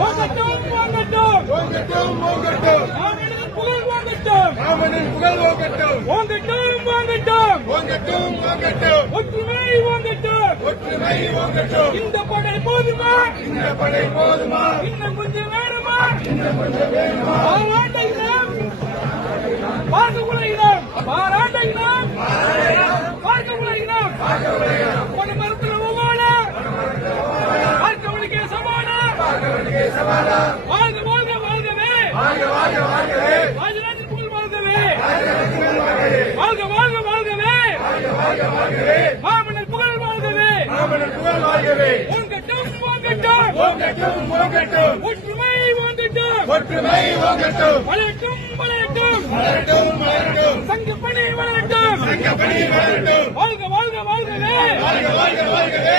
ஓங்கட்டும் ஓங்கட்டும் ஓங்கட்டும் ஓங்கட்டும் மாமனின் புகழ் ஓங்கட்டும் மாமனின் புகழ் ஓங்கட்டும் ஓங்கட்டும் ஓங்கட்டும் ஓங்கட்டும் ஓங்கட்டும் ஒற்றுமை ஓங்கட்டும் ஒற்றுமை ஓங்கட்டும் இந்த படை போதுமா இந்த படை போதுமா இன்னும் கொஞ்சம் வேணுமா இன்னும் கொஞ்சம் வேணுமா பாராட்ட இனம் பார்க்க உலகினம் பாராட்ட இனம் பார்க்க உலகினம் பண மரத்தில் ஒவ்வாட பார்க்க உலகே சமானா வாழ்க வாழ்க வாழ்கவே ராஜராஜன் புகழ் வாழ்கவே வாழ்க வாழ்க வாழ்கவே மாமன்னர் புகழ் வாழ்கவே மாமனின் புகழ் வாழ்கவே ஓங்கட்டும் ஓங்கட்டும் ஓங்கட்டும் ஓங்கட்டும் ஒற்றுமை ஓங்கட்டும் ஒற்றுமை ஓங்கட்டும் வளரட்டும் வளரட்டும் மலரட்டும் மலரட்டும் சங்கப்பணி வளரட்டும் சங்கப்பணி மலரட்டும் வாழ்க வாழ்க வாழ்கவே வாழ்க வாழ்க வாழ்கவே